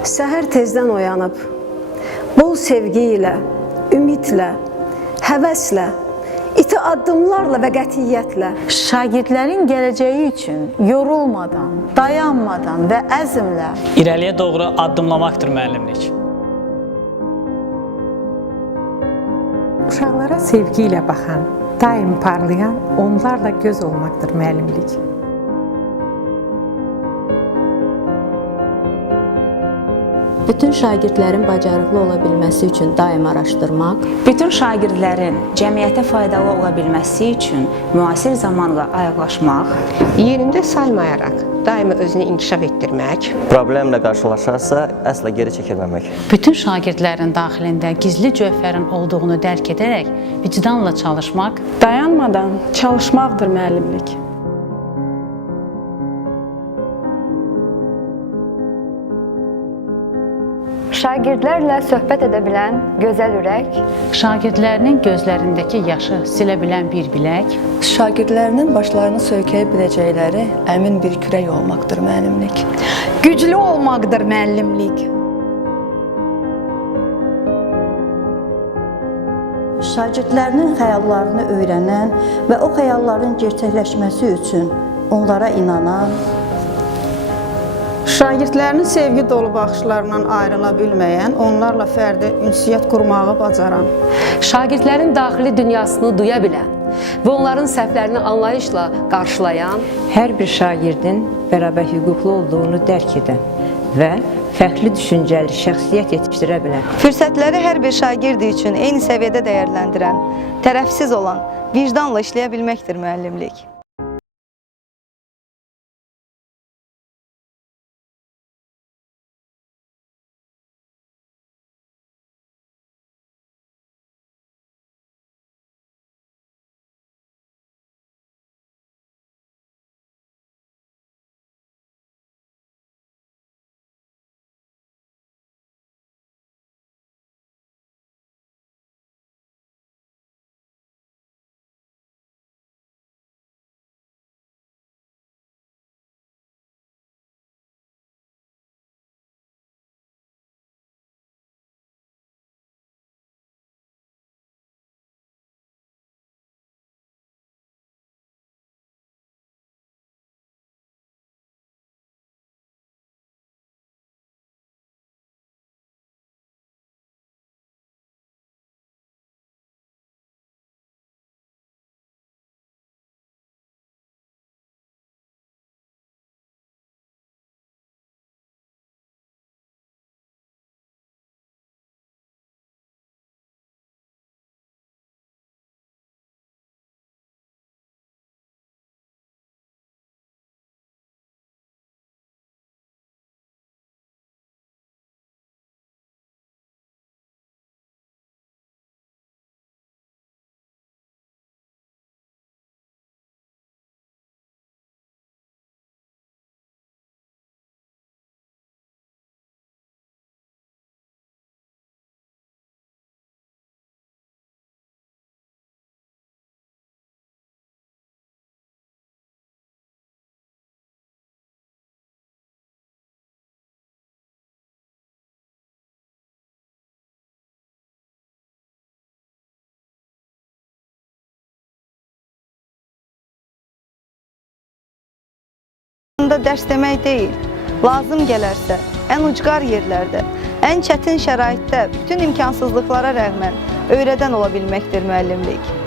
Səhər tezdən oyanıb, bol sevgi ilə, ümidlə, həvəslə, iti addımlarla və qətiyyətlə şagirdlərin gələcəyi üçün yorulmadan, dayanmadan və əzmlə irəliyə doğru addımlamaqdır müəllimlik. Uşaqlara sevgi ilə baxan, daim parlayan, onlarla göz olmaqdır müəllimlik. Bütün şagirdlərin bacarıqlı ola bilməsi üçün daim araşdırmaq, bütün şagirdlərin cəmiyyətə faydalı ola bilməsi üçün müasir zamanla ayaqlaşmaq, yerində saymayaraq daima özünü inkişaf etdirmək, problemlə qarşılaşarsa əsla geri çəkilməmək. Bütün şagirdlərin daxilində gizli cövhərin olduğunu dərk edərək vicdanla çalışmaq, dayanmadan çalışmaqdır müəllimlik. Şagirdlərlə söhbət edə bilən gözəl ürək, şagirdlərinin gözlərindəki yaşı silə bilən bir bilək, şagirdlərinin başlarını söykəyə biləcəkləri əmin bir kürək olmaqdır müəllimlik. güclü olmaqdır müəllimlik. Şagirdlərinin xəyallarını öyrənən və o xəyalların gerçəkləşməsi üçün onlara inanan, Şagirdlərinin sevgi dolu baxışlarından ayrıla bilməyən, onlarla fərdi ünsiyyət qurmağı bacaran, şagirdlərin daxili dünyasını duya bilən və onların səhvlərini anlayışla qarşılayan, hər bir şagirdin bərabər hüquqlu olduğunu dərk edən və fərqli düşüncəli şəxsiyyət yetişdirə bilən, Fürsətləri hər bir şagirdi üçün eyni səviyyədə dəyərləndirən, tərəfsiz olan, vicdanla işləyə bilməkdir müəllimlik. Dərs demək deyil, lazım gələrsə, ən ucqar yerlərdə, ən çətin şəraitdə, bütün imkansızlıqlara rəğmən öyrədən ola bilməkdir müəllimlik.